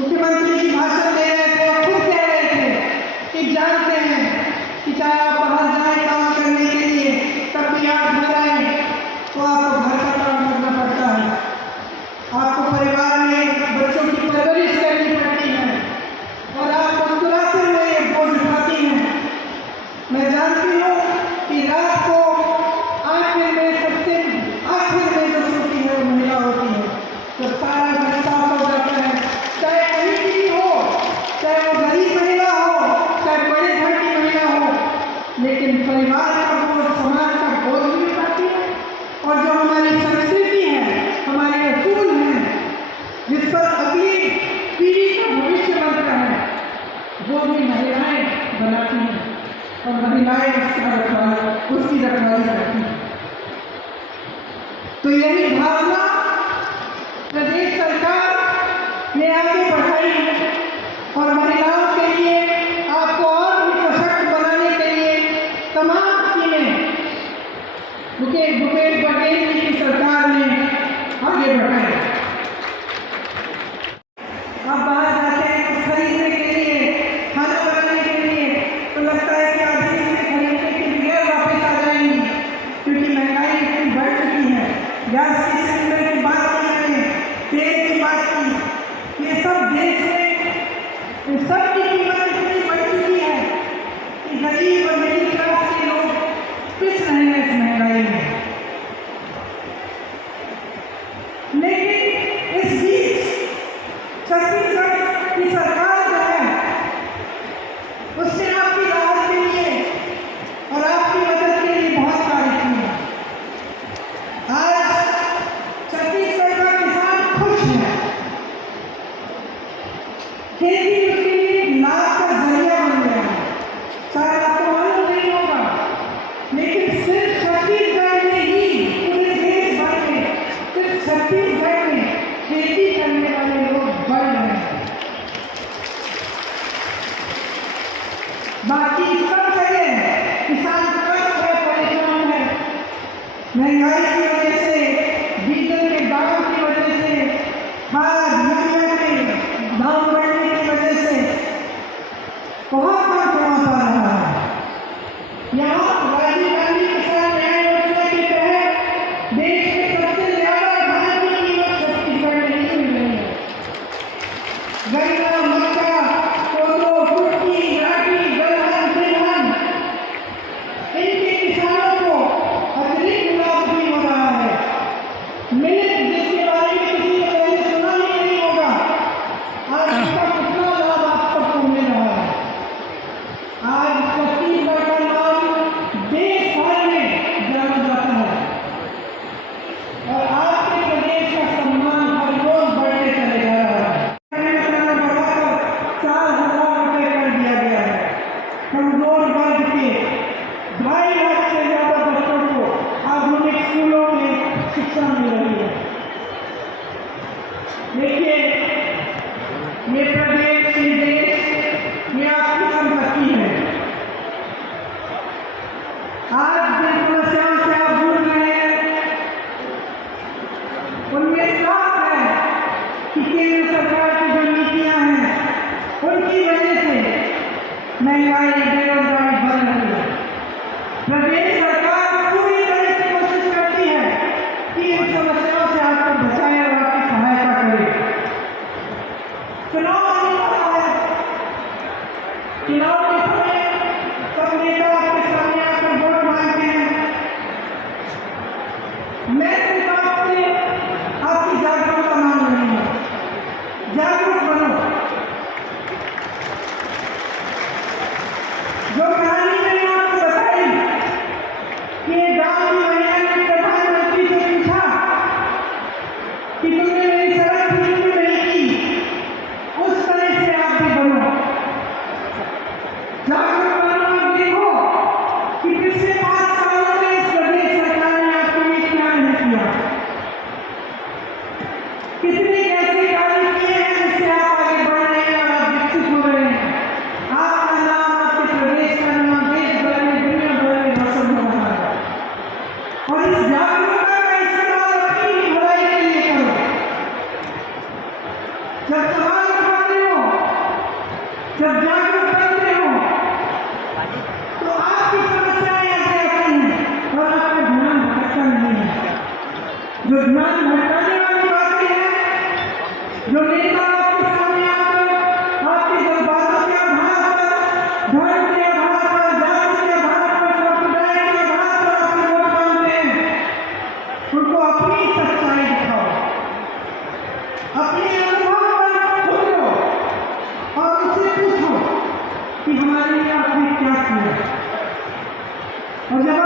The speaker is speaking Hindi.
मुख्यमंत्री जी भाषण दे रहे थे और खुद कह रहे थे कि जानते हैं कि चाहे आप बाहर जाए काम करने के लिए, तब भी आप घर आए तो आपको घर का काम करना पड़ता है, आपको परिवार में बच्चों की परवरिश करनी पड़ती है और आप मुस्कुराते हुए ये बोझ उठाती हैं। मैं जानती हूँ कि रात को आखिर में सबसे आखिर में जो सोती है वो महिला होती है। तो सारा घर साफ हो जाता है, चाहे कहीं की भी हो, चाहे वो गरीब महिला हो, चाहे बड़े घर की महिला हो, लेकिन परिवार का बोझ, समाज का बोझ भी उठाती है। और जो हमारी संस्कृति है, हमारे असूल हैं, जिस पर अगली पीढ़ी का भविष्य बनता है, वो भी महिलाएं बनाती हैं और महिलाएं उसकी रखवाली करती हैं। तो यही भावना प्रदेश सरकार ने आगे बढ़ाई है और महिलाओं के लिए, आपको और भी सशक्त बनाने के लिए तमाम स्कीमें भूपेश बघेल जी की सरकार ने आगे बढ़ाई। आप बाहर जाते हैं कुछ खरीदने के लिए, खाना बनाने के लिए, तो लगता है कि आधी चीजें खरीदने के बगैर वापस आ जाएंगी, क्योंकि महंगाई इतनी बढ़ चुकी है। गैस की सिलेंडर की बात की मैंने, तेल की बात की, ये सब देश में इन सब की कीमत इतनी बढ़ चुकी है कि गरीब और मिडिल क्लास के लोग पिस रहे हैं इस महंगाई में। लेकिन इस बीच छत्तीसगढ़ की सरकार जो है, उसने आपकी राहत के लिए और आपकी मदद के लिए बहुत कार्य किए हैं। आज छत्तीसगढ़ का किसान खुश है, खेती उसके लिए लाभ का जरिया बन गया है। शायद आपको मालूम नहीं होगा, लेकिन सिर्फ छत्तीसगढ़ में ही, पूरे देश भर में सिर्फ छत्तीसगढ़ में खेती करने वाले लोग बढ़ रहे हैं। बाकी सब जगह किसान कष्ट है, परेशान है, महंगाई की वजह से, डीजल के दाम की वजह से, खाद यूरिया के दाम बढ़ने की वजह से बहुत कम कमा पा रहा है। यहाँ राजीव गांधी किसान न्याय योजना के तहत देश में सबसे ज्यादा धान की कीमत छत्तीसगढ़ में ही मिल रही है। गन्ना, मक्का, कोदो, कुटकी, रागी, दलहन, तिलहन, इनके किसानों को अतिरिक्त लाभ भी हो रहा है। मिलेट, जिसके बारे में किसी ने पहले सुना ही नहीं होगा, आज इसका कितना लाभ आप सबको मिल रहा है। आज छत्तीसगढ़ का नाम देश भर में जाना जाता है और आपके प्रदेश का सम्मान हर रोज बढ़ते चले जा रहा है। बढ़ाकर 4,000 रुपये कर दिया गया है। कमजोर वर्ग के 2.5 लाख से ज्यादा बच्चों को आधुनिक स्कूलों में शिक्षा मिल रही है। देखिए, ये प्रदेश, ये देश, ये आपकी संपत्ति है। आज जिन समस्याओं से आप जूझ रहे हैं, उनमें साफ है कि केंद्र सरकार की जो नीतियां हैं, उनकी वजह से महंगाई, बेरोजगारी बढ़ रही है। प्रदेश सरकार पूरी तरह से कोशिश करती है कि इन समस्याओं से आपको बचाए और आपकी सहायता करे। चुनाव आने वाला है, चुनाव के समय सब नेता आपके सामने आकर वोट मांगते हैं। मैं सिर्फ आपसे आपकी जागरूकता मांग रही हूँ, जागरूक बनो। जो कहानी मैंने आपको बताई कि गांव की महिला ने प्रधानमंत्री से पूछा कि तुमने मेरी सड़क ठीक क्यों नहीं की, उस तरह से आप भी बनो, जागरूक बनो और देखो कि पिछले 5 सालों में इस प्रदेश सरकार ने आपके लिए क्या नहीं किया। जो ध्यान भटकाने वाली बातें हैं, जो नेता आपके सामने आकर आपकी जज्बातों के आधार पर, धर्म के आधार पर, जाति के आधार पर, संप्रदाय के आधार पर आपसे वोट मांगते हैं, उनको अपनी सच्चाई दिखाओ, अपने अनुभव पर खुद लो और उससे पूछो कि हमारे लिए आपने क्या किया। और जब